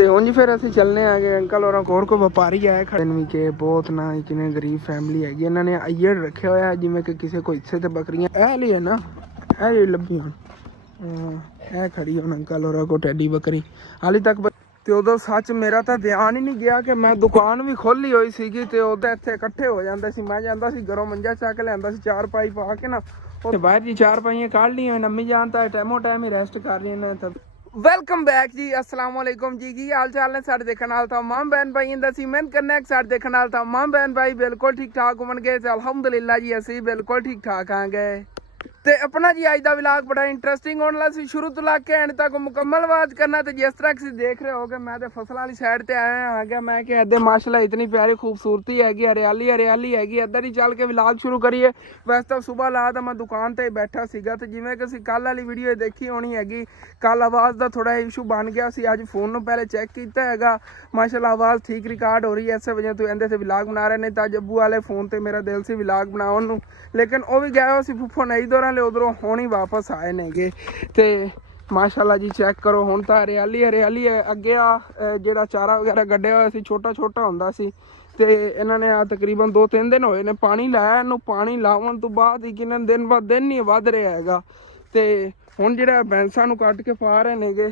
ਤੇ ਉਂਝ ਫਿਰ ਅਸੀਂ ਚੱਲਨੇ ਆ ਗਏ ਅੰਕਲ ਹੋਰਾਂ ਕੋਲ ਕੋ ਵਪਾਰੀ ਆਏ ਖੜੇ ਵੀ ਕਿ ਬਹੁਤ ਨਾ ਕਿਨੇ ਗਰੀਬ ਫੈਮਿਲੀ ਹੈਗੀ ਇਹਨਾਂ ਨੇ ਅਈਅਰ ਰੱਖਿਆ ਹੋਇਆ ਜਿਵੇਂ ਕਿ ਕਿਸੇ ਕੋਈ ਹਿੱਸੇ ਤੇ ਬੱਕਰੀਆਂ ਇਹ ਲਈ ਹੈ ਨਾ ਇਹ ਜਿਹੜੀ ਲੱਭੀ ਹੁਣ ਇਹ ਖੜੀ ਹੁਣ ਅੰਕਲ ਹੋਰਾਂ ਕੋ ਟੈਡੀ ਬੱਕਰੀ ਹਾਲੇ ਤੱਕ। ਤੇ ਉਦੋਂ ਸੱਚ ਮੇਰਾ ਤਾਂ ਧਿਆਨ ਹੀ ਨਹੀਂ ਗਿਆ ਕਿ ਮੈਂ ਦੁਕਾਨ ਵੀ ਖੋਲੀ ਹੋਈ ਸੀਗੀ ਤੇ ਉਦੋਂ ਇੱਥੇ ਇਕੱਠੇ ਹੋ ਜਾਂਦੇ ਸੀ। ਮੈਂ ਜਾਂਦਾ ਸੀ ਘਰੋਂ ਮੰਜਾ ਚੱਕ ਲਿਆਂਦਾ ਸੀ ਚਾਰ ਪਾਈ ਪਾ ਕੇ ਨਾ ਤੇ ਬਾਹਰ ਜੀ ਚਾਰ ਪਾਈਆਂ ਕੱਢ ਲਈਆਂ ਨੰਮੀ ਜਾਣ ਤਾਂ ਟਾਈਮੋ ਟਾਈਮ ਹੀ ਰੈਸਟ ਕਰ ਰਹੀ ਨੇ। ਤਾਂ ਵੈਲਕਮ बैक जी अस्सलाम वालेकुम जी की हाल चाल ने साढ़े देखने वाल तमाम बहन भाई इंदा सी मैं करना है साढ़े देखने वाल तमाम बहन भाई बिल्कुल ठीक ठाक होवन गए अलहमदुलिल्लाह जी असी बिल्कुल ठीक ठाक हाँ गए ਤੇ ਆਪਣਾ ਜੀ ਅੱਜ ਦਾ ਵਲੌਗ ਬੜਾ ਇੰਟਰਸਟਿੰਗ ਹੋਣ ਵਾਲਾ ਸੀ ਸ਼ੁਰੂ ਤੋਂ ਲੈ ਕੇ ਐਂਡ ਤੱਕ ਮੁਕੰਮਲ ਆਵਾਜ਼ ਕਰਨਾ। ਤੇ ਜਿਸ ਤਰ੍ਹਾਂ ਤੁਸੀਂ ਦੇਖ ਰਹੇ ਹੋਗੇ ਮੈਂ ਤੇ ਫਸਲਾਂ ਵਾਲੀ ਸਾਈਡ ਤੇ ਆਇਆ ਆ ਗਿਆ। ਮੈਂ ਕਿ ਇੱਧਰ ਮਾਸ਼ਾਅੱਲਾ ਇਤਨੀ ਪਿਆਰੀ ਖੂਬਸੂਰਤੀ ਹੈਗੀ ਹਰਿਆਲੀ ਹਰਿਆਲੀ ਹੈਗੀ ਇੱਧਰ ਹੀ ਚੱਲ ਕੇ ਵਲੌਗ ਸ਼ੁਰੂ ਕਰੀਏ। ਵੈਸੇ ਤਾਂ ਸਵੇਰ ਲਾ ਤਾਂ ਮੈਂ ਦੁਕਾਨ ਤੇ ਬੈਠਾ ਸੀਗਾ ਤੇ ਜਿਵੇਂ ਕਿ ਅਸੀਂ ਕੱਲ ਵਾਲੀ ਵੀਡੀਓ ਦੇਖੀ ਹੋਣੀ ਹੈਗੀ ਕੱਲ ਆਵਾਜ਼ ਦਾ ਥੋੜਾ ਇਸ਼ੂ ਬਣ ਗਿਆ ਸੀ। ਅੱਜ ਫੋਨ ਨੂੰ ਪਹਿਲੇ ਚੈੱਕ ਕੀਤਾ ਹੈਗਾ ਮਾਸ਼ਾਅੱਲਾ ਆਵਾਜ਼ ਠੀਕ ਰਿਕਾਰਡ ਹੋ ਰਹੀ ਹੈ ਇਸੇ ਵਜ੍ਹਾ ਤੋਂ ਇਹਦੇ ਤੇ ਵਲੌਗ ਬਣਾ ਰਹੇ ਨੇ। ਤਾਂ ਜੱਬੂ ਵਾਲੇ ਫੋਨ ਤੇ ਮੇਰਾ ਦਿਲ ਸੀ ਵਲੌਗ ਬਣਾਉਣ ਨੂੰ ਲੇਕਿਨ ਉਹ ਵੀ ਗਿਆ ਸੀ ਫੁੱਫੋ ਨਹੀਂ ਦੌਰਾਂ उधरों होनी वापस आए नेगे ते माशाअल्लाह जी चेक करो हुण तां हरियाली हरियाली है। अगे आ जेड़ा चारा वगैरह गड्ढिया होया सी छोटा छोटा हुंदा सी ते इन्हां ने तकरीबन 2-3 दिन होए ने पानी लाया इहनूं। पानी लावन तो बाद ही किन्ने दिन बाद दिन नहीं वध रहा हैगा ते हुण जेड़ा बैंसां नूं कट के पा रहे नेगे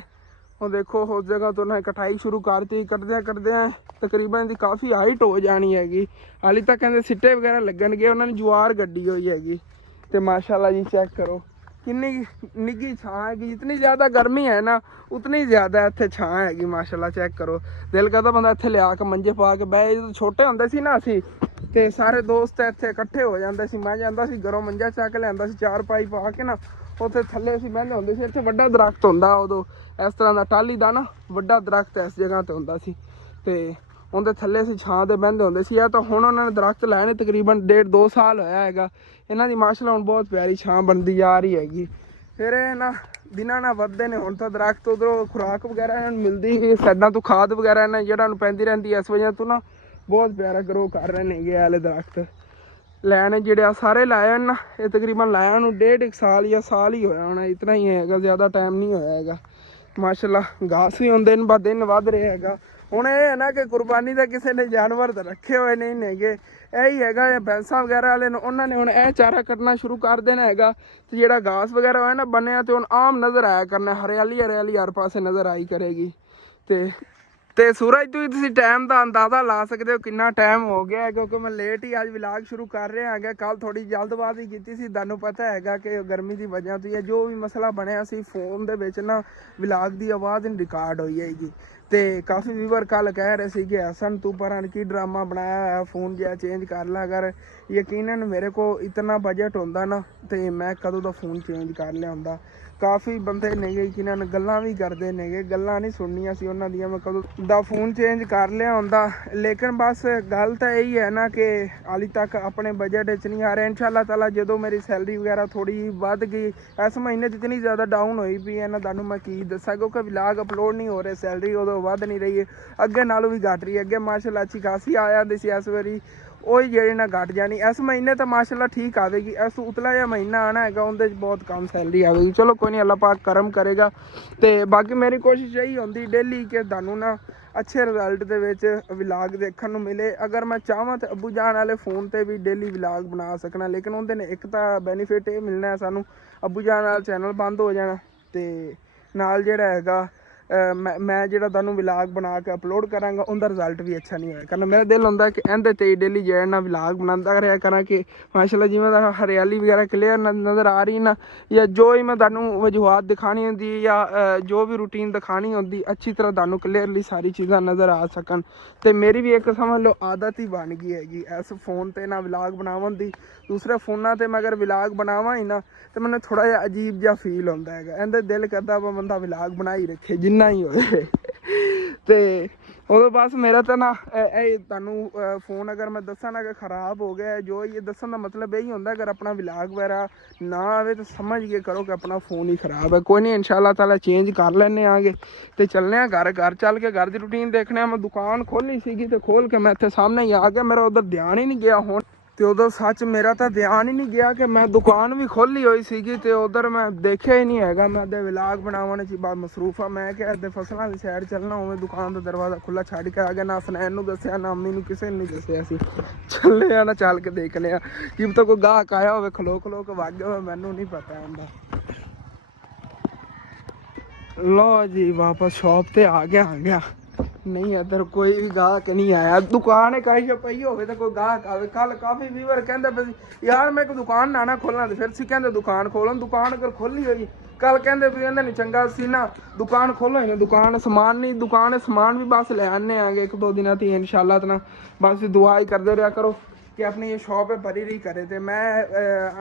ਉਹ देखो उस जगह तो उन्हें कटाई शुरू करती करदे तकरीबन इहदी काफ़ी हाइट हो जानी हैगी। हाली तक कहते सिट्टे वगैरह लगणगे उन्होंने जुआर गड्डी हुई हैगी। तो माशाल्लाह जी चेक करो कितनी निगी छां हैगी। जितनी ज़्यादा गर्मी है ना उतनी ज़्यादा इत्थे छां हैगी माशाल्लाह चेक करो। दिल करदा बंदा इत्थे लिया के मंजे पा के बह। जो छोटे हुंदे सी ना असी ते सारे दोस्त इत्थे इकट्ठे हो जांदे सी। मैं जांदा सी घरों मंजा चक लिआंदा सी चार पाई पा के ना उत्थे थल्ले असीं बहिंदे हुंदे सी। इत्थे वड्डा दरख्त हुंदा उदों इस तरह का टाली का ना वड्डा दरख्त इस जगह ते हुंदा सी ते उनके थल्ले असीं छां दे बहिंदे हुंदे सी। तो हुण उन्होंने दरख्त लाए ने तकरीबन 1.5-2 साल होया हैगा। इन्हां दी माशाअल्लाह हुण बहुत प्यारी छां बनदी जा रही हैगी। फिर ना दिनां ना वधदे ने हुण तां दरख्त उधरों खुराक वगैरह इन्हां नूं मिलदी साइडां तो खाद वगैरह इन्हां जेह्ड़ा नूं पैंदी रहिंदी इस वजह तो ना बहुत प्यारा ग्रो कर रहे ने ये आले दरख्त लैने जेह्ड़े सारे लाए ना ये तकरीबन लाया नूं 1.5 साल या साल ही होया होना इतना ही हैगा ज़्यादा टाइम नहीं होया हैगा। माशाअल्लाह घास भी दिन ब दिन वध रहा हैगा। हुण ये है ना कि कुर्बानी का किसी ने जानवर तो रखे हुए नहीं नेगे यही हैगा भैंसा वगैरह वाले उन्होंने हुण यह चारा कटना शुरू कर देना हैगा। तो जिहड़ा घास वगैरह होया ना बनया तो हुण आम नज़र आया करना हरियाली हरियाली हर पासे नज़र आई करेगी। ते सूरज तो ही तुसीं टाइम का अंदाज़ा ला सकते हो कितना टाइम हो गया है क्योंकि मैं लेट ही अज व्लॉग शुरू कर रहा है। कल थोड़ी जल्दबाजी की सी तुहानूं पता है कि गर्मी की वजह तो है जो भी मसला बनया सी फोन दे विच ना व्लॉग की आवाज़ नहीं रिकॉर्ड हुई हैगी। तो काफ़ी व्यूवर कल कह रहे थे कि हसन तू पर की ड्रामा बनाया है फोन जहा चेंज कर ला। अगर यकीनन मेरे को इतना बजट होंदा ना तो मैं कदों दा फोन चेंज कर लिया होंदा। काफ़ी बंदे नेगे जिन्होंने गल्लां भी करते नेगे गल्लां नहीं सुननियां सी उन्हां दियां मैं कदों दा फोन चेंज कर लिया होंदा। लेकिन बस गल तो यही है ना कि हाली तक अपने बजट च नहीं आ रहा। इंशाअल्लाह ताला जो मेरी सैलरी वगैरह थोड़ी वध गई इस महीने इतनी ज़्यादा डाउन हुई पई है ना तुहानूं मैं की दस्सां क्योंकि व्लॉग अपलोड नहीं हो रहे सैलरी उदों वध नहीं रही है अगे नालों भी घट रही है। अगे माशाअल्लाह अच्छी खासी आ जाती सी इस वारी वही जेह्ड़ी ना घट जानी। इस महीने तो माशाअल्लाह ठीक आएगी। इस उतला जिहा महीना आना है उनके बहुत कम सैलरी आएगी। चलो कोई नहीं अल्लाह पाक करम करेगा। तो बाकी मेरी कोशिश यही होंदी डेली कि तुहानूं ना अच्छे रिजल्ट दे विच व्लॉग देखने को मिले। अगर मैं चाहवां तो अबू जान वाले फोन पर भी डेली व्लॉग बना सकना लेकिन उनके ने एक तो बेनीफिट ये मिलना है सानूं अबू जान वाला चैनल बंद हो जाना तो नाल जिहड़ा हैगा मैं जिहड़ा तुहानूं व्लॉग बना के अपलोड करांगा उनका रिजल्ट भी अच्छा नहीं होया करना। मेरा दिल होंदा कि इहदे ते डेली जो ना व्लॉग बनांदा रहा करा कि माशाअल्लाह जिवें हरियाली वगैरह क्लियर नज़र आ रही ना या जो ही मैं तुहानूं वजूहात दिखानी होंदी या जो भी रूटीन दिखानी होंदी अच्छी तरह तुहानूं क्लियरली सारी चीज़ां नज़र आ सकन। तो मेरी भी एक समझ लो आदत ही बन गई हैगी इस फोन पर ना व्लॉग बनावन दी। दूसरे फोना पर मैं अगर व्लॉग बनावां ही ना तो मैंने थोड़ा जिहा अजीब जिहा फील होंदा हैगा। इहदे दिल करदा बंदा व्लॉग बनाई रखे जिन्ना ही होए ते उदों बस मेरा तो ना तुहानूं फोन अगर मैं दस्सां ना कि खराब हो गया जो ये दस्सण का मतलब यही होंदा अगर अपना व्लॉग वगैरह ना आवे तो समझ के करो कि अपना फोन ही खराब है। कोई नहीं इंशाअल्लाह ताला चेंज कर लैने आगे तो चलने घर चल के घर की रूटीन देखने। मैं दुकान खोली सीगी तो खोल के मैं इत्थे सामने ही आ गया मेरा उधर ध्यान ही नहीं गया। हुण ਤੇ ਉਦੋਂ ਸੱਚ ਮੇਰਾ ਤਾਂ ਧਿਆਨ ਹੀ ਨਹੀਂ ਗਿਆ ਕਿ ਮੈਂ ਦੁਕਾਨ ਵੀ ਖੋਲੀ ਹੋਈ ਸੀਗੀ ਤੇ ਉਧਰ ਮੈਂ ਦੇਖਿਆ ਹੀ ਨਹੀਂ ਹੈਗਾ। ਮੈਂ ਅੱਧੇ ਵਲਾਗ ਬਣਾਉਣ 'ਚ ਬਾਅਦ ਮਸਰੂਫ ਆ। ਮੈਂ ਕਿਹਾ ਅੱਧੇ ਫਸਲਾਂ ਦੀ ਸਾਈਡ ਚੱਲਣਾ, ਉਵੇਂ ਦੁਕਾਨ ਦਾ ਦਰਵਾਜ਼ਾ ਖੁੱਲਾ ਛੱਡ ਕੇ ਆ ਗਿਆ। ਨਾ ਸੁਨੈਣ ਨੂੰ ਦੱਸਿਆ, ਨਾ ਅੰਮੀ ਨੂੰ, ਕਿਸੇ ਨੂੰ ਨਹੀਂ ਦੱਸਿਆ ਸੀ। ਚੱਲੇ ਆ ਨਾ, ਚੱਲ ਕੇ ਦੇਖ ਲਿਆ ਕੀ ਪਤਾ ਕੋਈ ਗਾਹਕ ਆਇਆ ਹੋਵੇ, ਖਲੋ ਖਲੋ ਕੇ ਵਗ ਗਿਆ ਹੋਵੇ, ਮੈਨੂੰ ਨਹੀਂ ਪਤਾ ਹੁੰਦਾ। ਲੋ ਜੀ ਵਾਪਸ ਸ਼ੌਪ ਤੇ ਆ ਗਿਆ। ਨਹੀਂ ਇੱਧਰ ਕੋਈ ਵੀ ਗਾਹਕ ਨਹੀਂ ਆਇਆ। ਦੁਕਾਨ ਕਾਹੀ ਪਈ ਹੋਵੇ ਤਾਂ ਕੋਈ ਗਾਹਕ ਆਵੇ। ਕੱਲ ਕਾਫੀ ਵੀਵਰ ਕਹਿੰਦੇ ਪਏ ਯਾਰ ਮੈਂ ਇੱਕ ਦੁਕਾਨ ਨਾ ਖੋਲਣਾ, ਤੇ ਫਿਰ ਅਸੀਂ ਕਹਿੰਦੇ ਦੁਕਾਨ ਖੋਲਣ। ਦੁਕਾਨ ਅਗਰ ਖੋਲੀ ਹੋਈ ਕੱਲ ਕਹਿੰਦੇ ਵੀ ਇਹਨਾਂ ਨੇ ਚੰਗਾ ਸੀ ਨਾ ਦੁਕਾਨ ਖੋਲੋ ਹੀ ਨਾ। ਦੁਕਾਨ ਸਮਾਨ ਨਹੀਂ, ਦੁਕਾਨ ਸਮਾਨ ਵੀ ਬਸ ਲੈ ਆਨੇ ਆਗੇ 1-2 ਦਿਨਾਂ ਤੀ ਇਨਸ਼ਾਅੱਲਾ। ਤਾਂ ਬਸ ਦੁਆ ਹੀ ਕਰਦੇ ਰਿਹਾ ਕਰੋ कि अपनी ये शॉप है भरी रही करे। तो मैं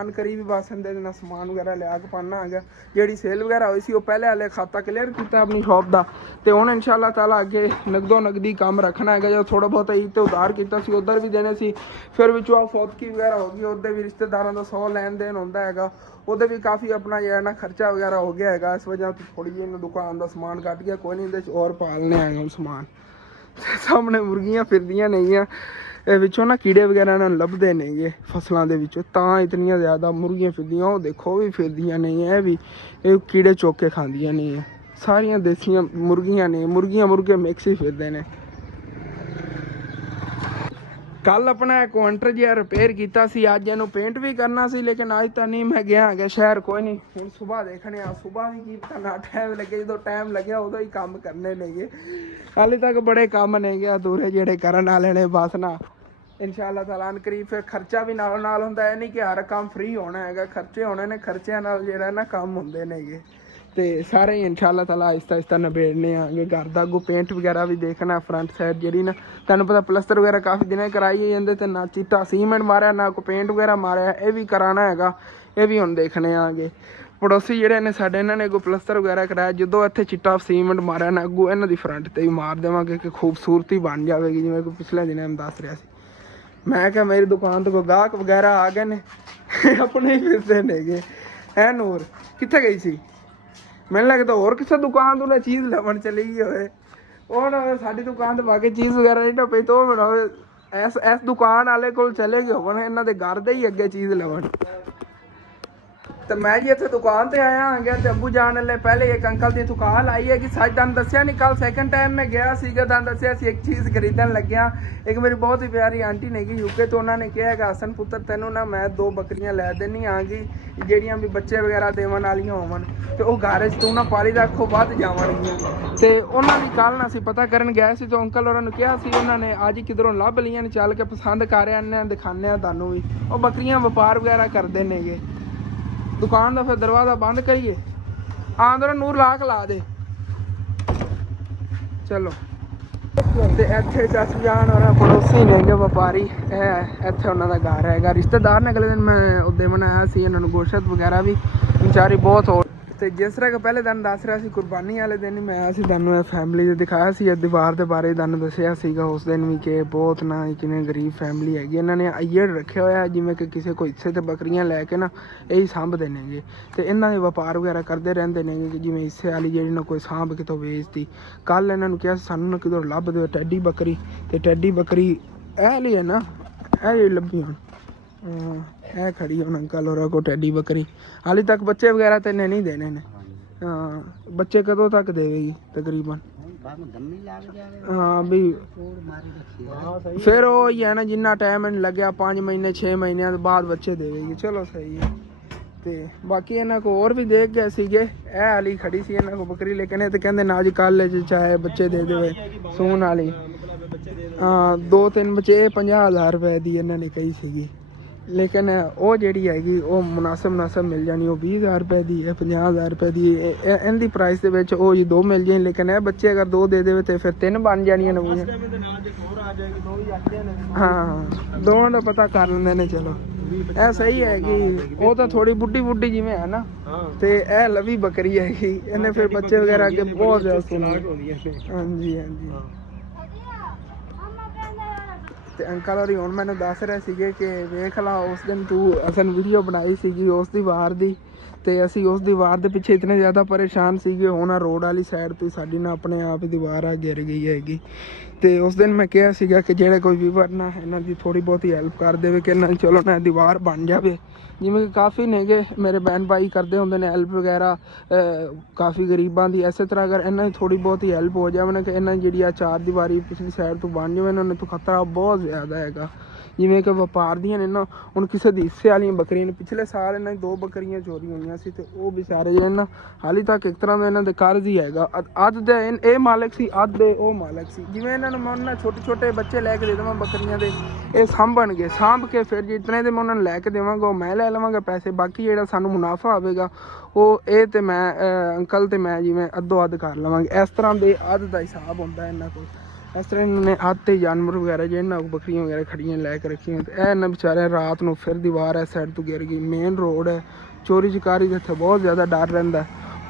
अनकरीब बस इंदे ना समान वगैरह लिया के पाना आ गया। जी सेल वगैरह हुई सी वो पहले हाले खाता क्लीयर किया अपनी शॉप का। तो हुण इंशाअल्लाह ताला अगे नगदो नगदी काम रखना है। जो थोड़ा बहुत ईद तो उधार किया सी उधर भी देने सी। फिर विचों फौतकी वगैरह हो गई, उधर भी रिश्तेदारों का 100 लैन देन होंदा हैगा। उधर भी काफ़ी अपना जो है ना खर्चा वगैरह हो गया है। इस वजह तो थोड़ी जी दुकान का समान कट गया। कोई नहीं इहदे और पालने आए हम समान। सामने मुर्गियां फिरदियां नहीं विचों ना कीड़े वगैरह ना लभदे नहीं फसलों के विचों, तां इतनियां ज़्यादा मुर्गियां फिरदियां। वो देखो भी फिरदियां नहीं है, भी ये कीड़े चुक के खांदियां नहीं है। सारियां देसियां मुर्गियां ने, मुर्गे मिक्स ही फिरदे ने। कल अपना एक काउंटर जिहा रिपेयर किया सी, अज इहनूं पेंट भी करना सी, लेकिन अज तो नहीं मैं गया है शहर। कोई नहीं हुण सुबह देखने आ। सुबह भी कीता ना टाइम लगे, जो टाइम लग्या उदों ही काम करने ने। हाले तक बड़े काम ने अधूरे जिहड़े करन वाले ने। बस ना इंशाअल्लाह ताला करीब फिर खर्चा भी नाल नाल हुंदा है। नहीं कि हर काम फ्री होना है, खर्चे होने ने, खर्चों नाल जिहड़ा ना काम हुंदे ने। तो सारे ही इंशाअल्लाह ताला आहिस्ता आहिस्ता नबेड़ने आगे। घर का अगों पेंट वगैरह भी देखना, फ्रंट साइड जी ना तुहानूं पता प्लस्तर वगैरह काफ़ी दिन कराई ही जाते, तो ना चिट्टा सीमेंट मारिया ना कोई पेंट वगैरह मारिया। ये भी कराना है, ये भी हुण देखने आगे। पड़ोसी ਜਿਹੜੇ ਨੇ ਸਾਡੇ ਇਹਨਾਂ ਨੇ ਅੱਗੋਂ ਪਲਸਤਰ ਵਗੈਰਾ ਕਰਾਇਆ। ਜਦੋਂ ਇੱਥੇ ਚਿੱਟਾ ਸੀਮੈਂਟ ਮਾਰਿਆ ਨਾ ਅੱਗੋਂ ਇਹਨਾਂ ਦੀ ਫਰੰਟ ਤੇ ਵੀ ਮਾਰ ਦੇਵਾਂਗੇ ਕਿ ਖੂਬਸੂਰਤੀ ਬਣ ਜਾਵੇਗੀ। ਜਿਵੇਂ ਕਿ ਪਿਛਲੇ ਦਿਨਾਂ ਮੈਂ ਦੱਸ ਰਿਹਾ ਸੀ। ਮੈਂ ਕਿਹਾ ਮੇਰੀ ਦੁਕਾਨ ਤੋਂ ਕੋਈ ਗਾਹਕ ਵਗੈਰਾ ਆ ਗਏ ਨੇ, ਆਪਣੇ ਹੀ ਫਿਰਦੇ ਨੇਗੇ। ਹੈ ਨੂਰ ਕਿੱਥੇ ਗਈ ਸੀ? ਮੈਨੂੰ ਲੱਗਦਾ ਹੋਰ ਕਿਸੇ ਦੁਕਾਨ ਤੋਂ ਨਾ ਚੀਜ਼ ਲਵਣ ਚਲੀ ਗਈ ਹੋਵੇ। ਉਹ ਨਾ ਸਾਡੀ ਦੁਕਾਨ ਤੇ ਪਾ ਕੇ ਚੀਜ਼ ਵਗੈਰਾ ਨਹੀਂ ਨਾ ਪਈ, ਤਾਂ ਉਹ ਬਣਾਵੇ ਇਸ ਦੁਕਾਨ ਵਾਲੇ ਕੋਲ ਚਲੇ ਗਏ ਹੋਣ, ਇਹਨਾਂ ਦੇ ਘਰ ਦੇ ਹੀ ਅੱਗੇ ਚੀਜ਼ ਲਵਣ। तो मैं जी इतने दुकान पर आया हाँ गया। तो अबू जान वाले पहले एक अंकल की दुकान आई है कि सच तुम दसिया नहीं। कल सैकेंड टाइम मैं गया तुम दसिया एक चीज़ खरीदन लग्या। एक मेरी बहुत ही प्यारी आंटी ने यूके, तो उन्होंने कहा है हसन पुत्र तेनों ना मैं 2 बकरियां लै देनी आगी ਜਿਹੜੀਆਂ भी बच्चे वगैरह देवन वालियां होवन, तो वो घर तू ना पाली रखो ਵੱਧ ਜਾਵਣਗੀਆਂ। तो उन्होंने कल ना पता करन गए सी, तो अंकल होरां नूं कहा सी उन्होंने अज किधरों लभ लियां ने, चल के पसंद कर आने दिखाने तुहानूं भी। वो बकरियां व्यापार वगैरह करते नेगे। दुकान का फिर दरवाजा बंद करिए, आंदर नूर लाख ला दे। चलो ते इत्थे चाचू जान और पड़ोसी ने व्यापारी, इत्थे उन्हों का घर है। रिश्तेदार ने अगले दिन मैं उदे बनाया सी इन्होंने गोश्त वगैरह भी बेचारी बहुत हो। तो जिस तरह का पहले दिन दस रहा सी कुर्बानी वाले दिन ही मैं आया सी तुहानूं फैमिली दे दिखाया सी, दीवार के बारे तुहानूं दस्सिया सीगा उस दिन भी कि बहुत ना कितनी गरीब फैमिली हैगी। इन्होंने अय्यड़ रखे होया जिवें कि किसी को हिस्से ते बकरियां लैके ना यही सांभदे नेगे। तो इन्हां दे व्यापार वगैरह करते रहंदे नेगे कि जिवें हिस्से वाली जिहड़ी ना कोई सांभ कितों वेचती। कल इन्हां नूं कहा सानूं ना कितों लभ दिओ टैडी बकरी, तो टैडी बकरी ऐ ली है ना, ऐ जी लभी हुण है खड़ी हुण अंकल और को टैडी बकरी। हाली तक बच्चे वगैरह तो इन्हें नहीं देने ने। हाँ बच्चे कदों तक देगी तकरीबन? हाँ भी फिर वो ही है ना जिन्ना टाइम इन लग्या 5 महीने 6 महीने बाद बच्चे देगी। चलो सही है। तो बाकी इन्हों को और भी देख गए सीगे, ए वाली खड़ी सी इन्हों को बकरी, लेकिन ये तो कहते ना जी कल चाहे बच्चे दे दे सून वाली। हाँ 2-3 बच्चे 50,000 रुपए की इन्होंने कही सीगी, लेकिन वो जी हैगी वो मुनासिब मिल जानी। वो 20,000 रुपए की है, 50,000 रुपए की इनकी प्राइस के विच वो जी 2 मिल जाए। लेकिन ये बच्चे अगर 2 दे दे तो फिर 3 बन जानियां नवीं। हाँ दोवां का पता कर लेंदे ने। चलो ਇਹ सही है कि वो तो थोड़ी बुढ़ी बुढ़ी जिमें है ना, तो यह लवी बकरी हैगी। इन्हें फिर बच्चे वगैरह अगे बहुत ज़्यादा। हाँ जी हाँ जी। तो अंकल होरी हुण मैनूं दस रहे सीगे कि वेख ला उस दिन तू असन वीडियो बनाई सीगी उस दी वार दी, ਤੇ ਅਸੀਂ ਉਸ ਦੀਵਾਰ ਦੇ ਪਿੱਛੇ ਇਤਨੇ ਜ਼ਿਆਦਾ ਪਰੇਸ਼ਾਨ ਸੀਗੇ। ਹੁਣ ਰੋਡ ਵਾਲੀ ਸਾਈਡ ਤੇ ਸਾਡੀ ਨਾ ਆਪਣੇ ਆਪ ਹੀ ਦੀਵਾਰ ਆ ਗਿਰ ਗਈ ਹੈਗੀ। ਤੇ ਉਸ ਦਿਨ ਮੈਂ ਕਿਹਾ ਸੀਗਾ ਕਿ ਜਿਹੜੇ ਕੋਈ ਵੀਵਰ ਨਾ ਇਹਨਾਂ ਦੀ ਥੋੜ੍ਹੀ ਬਹੁਤੀ ਹੈਲਪ ਕਰ ਦੇਵੇ ਕਿ ਇਹਨਾਂ ਦੀ ਚਲੋ ਨਾ ਦੀਵਾਰ ਬਣ ਜਾਵੇ। ਜਿਵੇਂ ਕਿ ਕਾਫੀ ਨੇਗੇ ਮੇਰੇ ਭੈਣ ਭਾਈ ਕਰਦੇ ਹੁੰਦੇ ਨੇ ਹੈਲਪ ਵਗੈਰਾ ਕਾਫੀ ਗਰੀਬਾਂ ਦੀ। ਇਸੇ ਤਰ੍ਹਾਂ ਅਗਰ ਇਹਨਾਂ ਦੀ ਥੋੜ੍ਹੀ ਬਹੁਤੀ ਹੈਲਪ ਹੋ ਜਾਵੇ ਨਾ ਕਿ ਇਹਨਾਂ ਦੀ ਜਿਹੜੀ ਆ ਚਾਰ ਦੀਵਾਰੀ ਪਿਛਲੀ ਸਾਈਡ ਤੋਂ ਬਣ ਜਾਵੇ, ਇਹਨਾਂ ਨੂੰ ਤਾਂ ਖਤਰਾ ਬਹੁਤ ਜ਼ਿਆਦਾ ਹੈਗਾ। ਜਿਵੇਂ ਕਿ ਵਪਾਰ ਦੀਆਂ ਨੇ ਨਾ, ਹੁਣ ਕਿਸੇ ਦੀ ਹਿੱਸੇ ਵਾਲੀਆਂ ਬੱਕਰੀਆਂ ਨੇ, ਪਿਛਲੇ ਸਾਲ ਇਹਨਾਂ ਦੀ 2 ਬੱਕਰੀਆਂ ਚੋਰੀ ਹੋਈਆਂ ਸੀ। ਤੇ ਉਹ ਵਿਚਾਰੇ ਜਿਹੜੇ ਨਾ ਹਾਲੇ ਤੱਕ ਇੱਕ ਤਰ੍ਹਾਂ ਦਾ ਇਹਨਾਂ ਦੇ ਕਰਜ਼ ਹੀ ਹੈਗਾ। ਅੱਧ ਦੇ ਇਹ ਮਾਲਕ ਸੀ, ਅੱਧ ਦੇ ਉਹ ਮਾਲਕ ਸੀ। ਜਿਵੇਂ ਇਹਨਾਂ ਨੂੰ ਮੈਂ ਉਹਨਾਂ ਛੋਟੇ ਛੋਟੇ ਬੱਚੇ ਲੈ ਕੇ ਦੇ ਦੇਵਾਂ ਬੱਕਰੀਆਂ ਦੇ, ਇਹ ਸਾਂਭਣਗੇ, ਸਾਂਭ ਕੇ ਫਿਰ ਜਿਤਨੇ ਦੇ ਮੈਂ ਉਹਨਾਂ ਨੂੰ ਲੈ ਕੇ ਦੇਵਾਂਗਾ ਉਹ ਮੈਂ ਲੈ ਲਵਾਂਗਾ ਪੈਸੇ। ਬਾਕੀ ਜਿਹੜਾ ਸਾਨੂੰ ਮੁਨਾਫਾ ਆਵੇਗਾ ਉਹ ਇਹ ਤੇ ਮੈਂ ਅੰਕਲ ਤੇ ਮੈਂ ਜਿਵੇਂ ਅੱਧੋ ਅੱਧ ਕਰ ਲਵਾਂਗੇ। ਇਸ ਤਰ੍ਹਾਂ ਦੇ ਅੱਧ ਦਾ ਹਿਸਾਬ ਹੁੰਦਾ ਇਹਨਾਂ ਕੋਲ। ਇਸ ਤਰ੍ਹਾਂ ਇਹਨਾਂ ਨੇ ਅੱਧ ਤੇ ਜਾਨਵਰ ਵਗੈਰਾ ਜਿਹਨਾਂ ਬੱਕਰੀਆਂ ਵਗੈਰਾ ਖੜੀਆਂ ਲੈ ਕੇ ਰੱਖੀਆਂ। ਤੇ ਇਹ ਇਹਨਾਂ ਵਿਚਾਰਿਆਂ ਰਾਤ ਨੂੰ ਫਿਰ ਦੀਵਾਰ ਇਸ ਸਾਈਡ ਤੋਂ ਗਿਰ ਗਈ। ਮੇਨ ਰੋਡ ਹੈ, ਚੋਰੀ ਚਕਾਰੀ ਦੇ ਇੱਥੇ ਬਹੁਤ ਜ਼ਿਆਦਾ ਡਰ ਰਹਿੰਦਾ,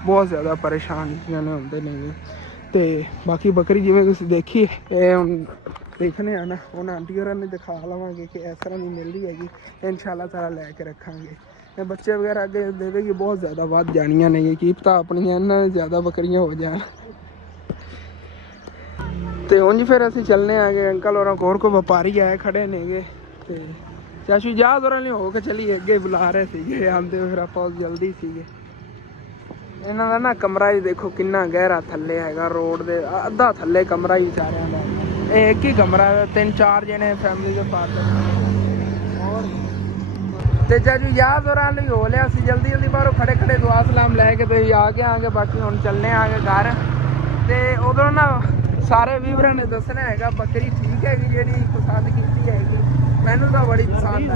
ਬਹੁਤ ਜ਼ਿਆਦਾ ਪਰੇਸ਼ਾਨੀਆਂ ਨੇ ਹੁੰਦੇ ਨੇ। ਤੇ ਬਾਕੀ ਬੱਕਰੀ ਜਿਵੇਂ ਤੁਸੀਂ ਦੇਖੀ, ਇਹ ਹੁਣ ਦੇਖਣੇ ਆ ਨਾ, ਹੁਣ ਆਂਟੀ ਹੋਰਾਂ ਨੇ ਦਿਖਾ ਲਵਾਂਗੇ ਕਿ ਇਸ ਤਰ੍ਹਾਂ ਦੀ ਮਿਲਦੀ ਹੈਗੀ। ਇਨਸ਼ਾਅੱਲਾ ਤਾਲਾ ਲੈ ਕੇ ਰੱਖਾਂਗੇ। ਇਹ ਬੱਚੇ ਵਗੈਰਾ ਅੱਗੇ ਦੇਵੇਗੀ ਬਹੁਤ ਜ਼ਿਆਦਾ ਵੱਧ ਜਾਣੀਆਂ ਨੇ, ਕੀ ਪਤਾ ਆਪਣੀਆਂ ਇਹਨਾਂ ਜ਼ਿਆਦਾ ਬੱਕਰੀਆਂ ਹੋ ਜਾਣ। ਤੇ ਉਂਝ ਫਿਰ ਅਸੀਂ ਚੱਲਨੇ ਆਗੇ। ਅੰਕਲ ਹੋਰਾਂ ਹੋਰ ਕੋਈ ਵਪਾਰੀ ਆਏ ਖੜੇ ਨੇਗੇ ਤੇ ਚਾਚੂ ਜਾ ਦੌਰਾਂ ਲਈ ਹੋ ਕੇ ਚਲੀਏ, ਅੱਗੇ ਬੁਲਾ ਰਹੇ ਸੀਗੇ ਆਉਂਦੇ ਫਿਰ ਆਪਾਂ ਜਲਦੀ ਸੀਗੇ। ਇਹਨਾਂ ਦਾ ਨਾ ਕਮਰਾ ਹੀ ਦੇਖੋ ਕਿੰਨਾ ਗਹਿਰਾ ਥੱਲੇ ਹੈਗਾ ਰੋਡ ਦੇ, ਅੱਧਾ ਥੱਲੇ ਕਮਰਾ ਹੀ ਵਿਚਾਰਿਆਂ ਦਾ। ਇਹ ਇੱਕ ਹੀ ਕਮਰਾ, 3-4 ਜਣੇ ਫੈਮਿਲੀ ਦੇ ਪਾਰਟਨਰ। ਤੇ ਚਾਚੂ ਯਾਦ ਦੌਰਾਨ ਲਈ ਹੋ ਲਿਆ, ਅਸੀਂ ਜਲਦੀ ਜਲਦੀ ਬਾਹਰੋਂ ਖੜੇ ਖੜੇ ਦੁਆ ਸਲਾਮ ਲੈ ਕੇ ਤੇ ਆ ਕੇ ਆਗੇ। ਬਾਕੀ ਹੁਣ ਚੱਲਨੇ ਆਗੇ ਘਰ। ਤੇ ਉਧਰੋਂ ਨਾ ਸਾਰੇ ਵੀਵਰਾਂ ਨੇ ਦੱਸਣਾ ਹੈਗਾ ਬੱਕਰੀ ਠੀਕ ਹੈਗੀ ਜਿਹੜੀ ਪਸੰਦ ਕੀਤੀ ਹੈਗੀ। ਮੈਨੂੰ ਤਾਂ ਬੜੀ ਪਸੰਦ ਹੈ।